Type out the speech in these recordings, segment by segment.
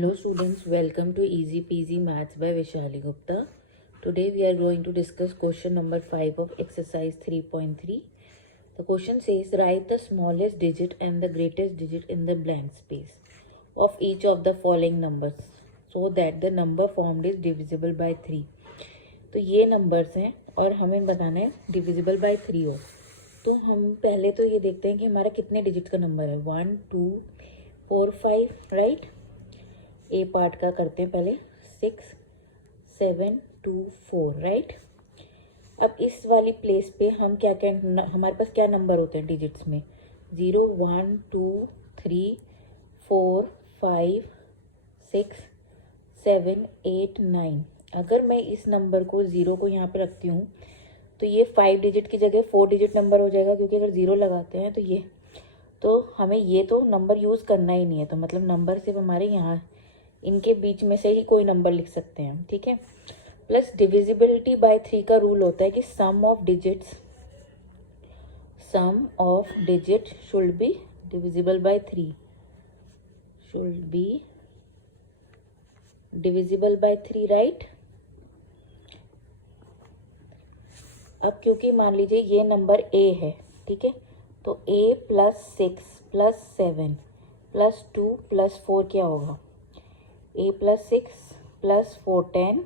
Hello students, welcome to Easy Peasy Maths by Vishali Gupta. Today we are going to discuss question number 5 of exercise 3.3. The question says write the smallest digit and the greatest digit in the blank space of each of the following numbers so that the number formed is divisible by 3. तो ये numbers हैं और हमें बताना है divisible by 3 हो. तो हम पहले तो ये देखते हैं कि हमारा कितने डिजिट का नंबर है. 1 2 4 5 राइट. ए पार्ट का करते हैं पहले. 6 7 2 4 राइट. अब इस वाली प्लेस पे हम क्या क्या हमारे पास क्या नंबर होते हैं डिजिट्स में. 0 1 2 3 4 5 6 7 8 9. अगर मैं इस नंबर को 0 को यहाँ पे रखती हूँ तो ये 5 डिजिट की जगह 4 डिजिट नंबर हो जाएगा, क्योंकि अगर 0 लगाते हैं तो ये तो हमें ये तो नंबर यूज़ करना ही नहीं है. तो मतलब नंबर सिर्फ हमारे यहाँ इनके बीच में से ही कोई नंबर लिख सकते हैं. ठीक है. प्लस डिविजिबिलिटी बाय 3 का रूल होता है कि sum of digit should be divisible by 3. Should be divisible by 3 right. अब क्योंकि मान लीजिए ये नंबर ए है, ठीक है, तो A plus 6 plus 7 plus 2 plus 4 क्या होगा. A plus 6 plus 4 10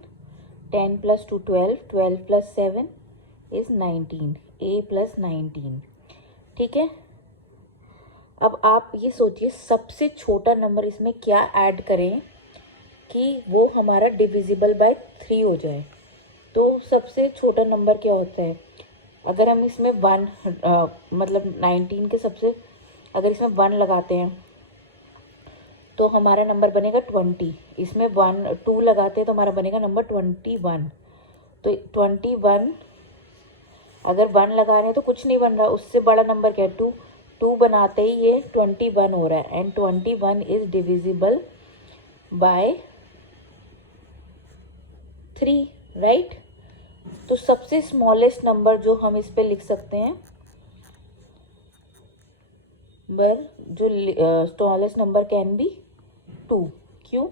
10 plus 2 12 12 plus 7 is 19. A plus 19. ठीक है. अब आप ये सोचिए सबसे छोटा नंबर इसमें क्या ऐड करें कि वो हमारा डिविजिबल बाय 3 हो जाए. तो सबसे छोटा नंबर क्या होता है. अगर हम इसमें 1 मतलब 19 के सबसे अगर इसमें 1 लगाते हैं तो हमारा नंबर बनेगा 20. इसमें 2 लगाते हैं तो हमारा बनेगा नंबर 21. तो 21 अगर 1 लगा रहे हैं तो कुछ नहीं बन रहा. उससे बड़ा नंबर क्या है 2. 2 बनाते ही ये 21 हो रहा है. And 21 is divisible by 3 right. तो सबसे स्मॉलेस्ट नंबर जो हम इस पे लिख सकते हैं जो स्मॉलेस्ट नंबर कैन बी 2. क्यों.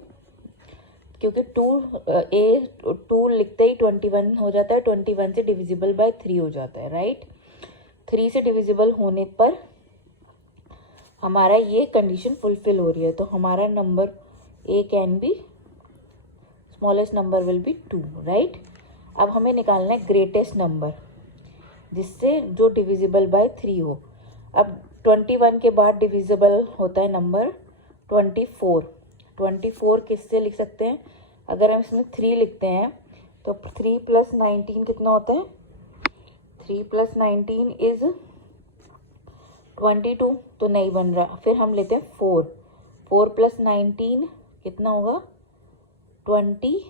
क्योंकि 2 लिखते ही 21 हो जाता है. 21 से डिविजिबल बाय 3 हो जाता है राइट. 3 से डिविजिबल होने पर हमारा ये कंडीशन फुलफिल हो रही है. तो हमारा number A can be smallest number will be 2 right. अब हमें निकालना है ग्रेटेस्ट नंबर जिससे जो डिविजिबल बाय 3 हो. अब 21 के बाद डिविजिबल होता है नंबर 24. 24 किससे लिख सकते हैं. अगर हम इसमें 3 लिखते हैं तो 3 प्लस 19 कितना होता है. 3 प्लस 19 इज 22. तो नहीं बन रहा. फिर हम लेते हैं 4. 4 प्लस 19 कितना होगा 20.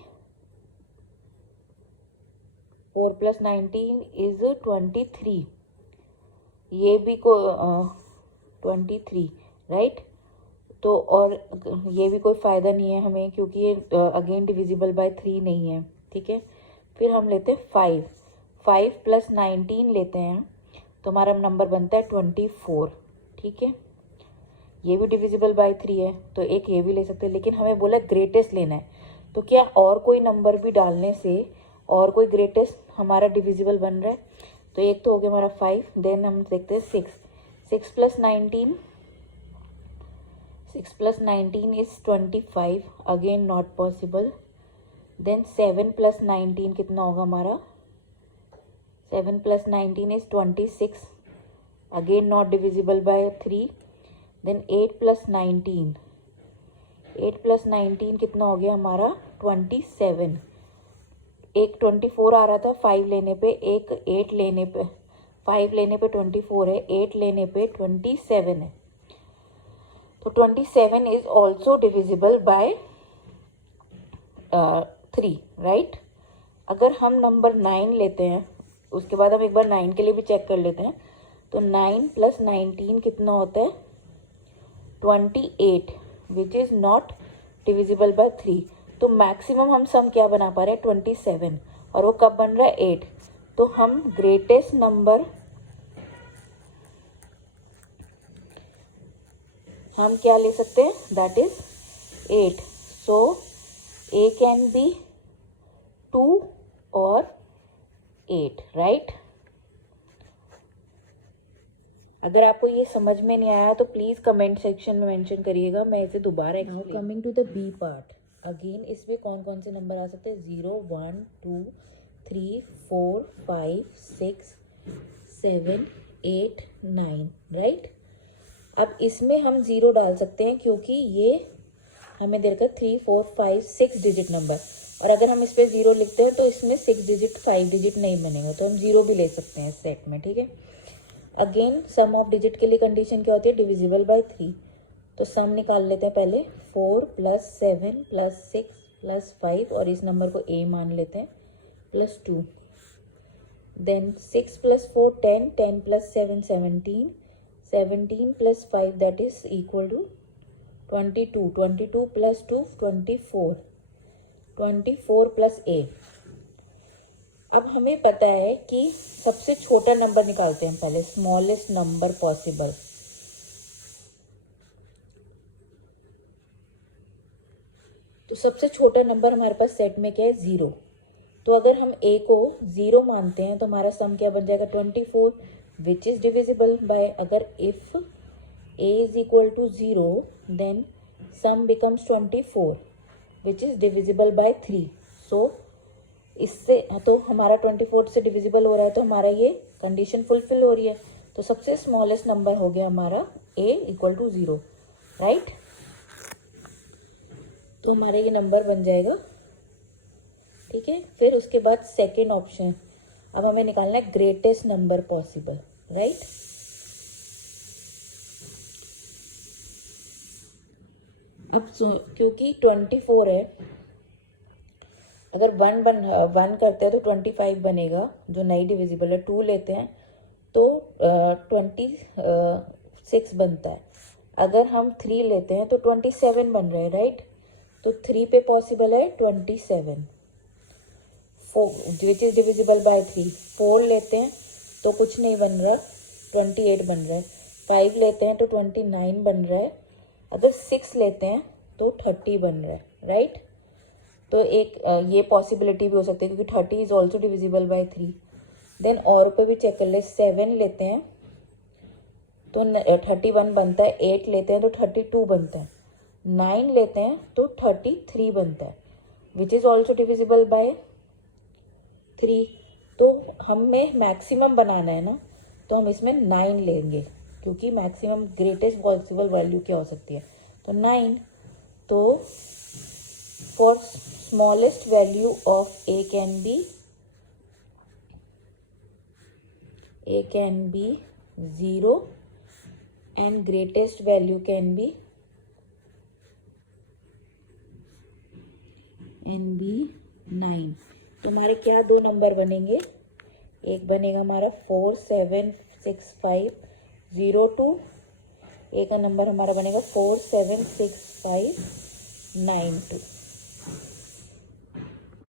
4 प्लस 19 इज 23. ये भी को 23 राइट. तो और ये भी कोई फ़ायदा नहीं है हमें, क्योंकि ये अगेन डिविजिबल बाय 3 नहीं है. ठीक है. फिर हम लेते हैं 5. 5 प्लस 19 लेते हैं तो हमारा नंबर बनता है 24. ठीक है. ये भी डिविजिबल बाय 3 है तो एक ये भी ले सकते हैं. लेकिन हमें बोला ग्रेटेस्ट लेना है. तो क्या और कोई नंबर भी डालने से और कोई ग्रेटेस्ट हमारा डिविजिबल बन रहा है. तो एक तो हो गया हमारा 5. देन हम देखते हैं 6. 6 plus 19 is 25. Again not possible. Then 7 plus 19 कितना होगा हमारा. 7 plus 19 is 26. Again not divisible by 3. Then 8 plus 19 कितना हो गया हमारा 27. एक 24 आ रहा था 5 लेने पे, एक 8 लेने पे. 5 लेने पे 24 है, 8 लेने पे 27 है. तो 27 is also divisible by 3 right. अगर हम नंबर 9 लेते हैं उसके बाद हम एक बार 9 के लिए भी चेक कर लेते हैं. तो 9 प्लस 19 कितना होता है 28, which is not divisible by 3. तो मैक्सिमम हम सम क्या बना पा रहे हैं 27. और वो कब बन रहा है 8. तो हम ग्रेटेस्ट नंबर हम क्या ले सकते हैं that is 8. So a can be 2 और 8, राइट। अगर आपको ये समझ में नहीं आया तो प्लीज कमेंट सेक्शन में मेंशन करिएगा, मैं इसे दोबारा explain. Coming to the B part, again इसमें कौन कौन से नंबर आ सकते हैं? 0, 1, 2, 3, 4, 5, 6, 7, 8, 9, राइट। अब इसमें हम 0 डाल सकते हैं क्योंकि ये हमें दे रखा है 3, 4, 5, 6 डिजिट नंबर, और अगर हम इस पर 0 लिखते हैं तो इसमें 6 डिजिट 5 डिजिट नहीं बनेगा, तो हम 0 भी ले सकते हैं इस सेट में, ठीक है। अगेन सम ऑफ डिजिट के लिए कंडीशन क्या होती है? Divisible by 3। तो सम निकाल लेते हैं पहले। 4 + 7 + 6 + 5, और इस नंबर को a मान लेते हैं, +2। Then 6 + 4 10, 10 + 7 17, 17 + 5 that is equal to 22, 22 + 2 24, 24 + a। अब हमें पता है कि सबसे छोटा नंबर निकालते हैं पहले, स्मॉलेस्ट नंबर पॉसिबल। तो सबसे छोटा नंबर हमारे पास सेट में क्या है? 0। तो अगर हम a को 0 मानते हैं तो हमारा सम क्या बन जाएगा? 24, विच इज डिविजिबल बाय, अगर if a is equal to 0 then sum becomes 24 which is divisible by 3। So इससे तो हमारा 24 से डिविजिबल हो रहा है, तो हमारा ये कंडीशन फुलफिल हो रही है। तो सबसे स्मॉलेस्ट नंबर हो गया हमारा a इक्वल टू 0, राइट। तो हमारा ये नंबर बन जाएगा, ठीक है। फिर उसके बाद सेकेंड ऑप्शन, अब हमें निकालना है ग्रेटेस्ट नंबर पॉसिबल, राइट। अब क्योंकि 24 है, अगर 1 करते हैं तो 25 बनेगा जो नई डिविजिबल है। 2 लेते हैं तो 26 बनता है। अगर हम 3 लेते हैं तो 27 बन रहा है, राइट। तो 3 पे पॉसिबल है 27, 4 विच इज डिविजिबल बाय 3। 4 लेते हैं तो कुछ नहीं बन रहा, 28 बन रहा है। 5 लेते हैं तो 29 बन रहा है। अगर 6 लेते हैं तो 30 बन रहा है, राइट। तो एक ये पॉसिबिलिटी भी हो सकती है क्योंकि 30 is also divisible by 3। Then और पे भी चेक कर ले, 7 लेते हैं तो 31 बनता है। 8 लेते हैं तो 32 बनता है। 9 लेते हैं तो 33 बनता है, which is also divisible by 3। तो हमें मैक्सिमम बनाना है ना, तो हम इसमें 9 लेंगे क्योंकि मैक्सिमम ग्रेटेस्ट पॉसिबल वैल्यू क्या हो सकती है? तो 9। तो for smallest value of a can be 0 and greatest value can be 9। तो हमारे क्या दो नंबर बनेंगे? एक बनेगा हमारा 476502, एक का नंबर हमारा बनेगा 47659 2।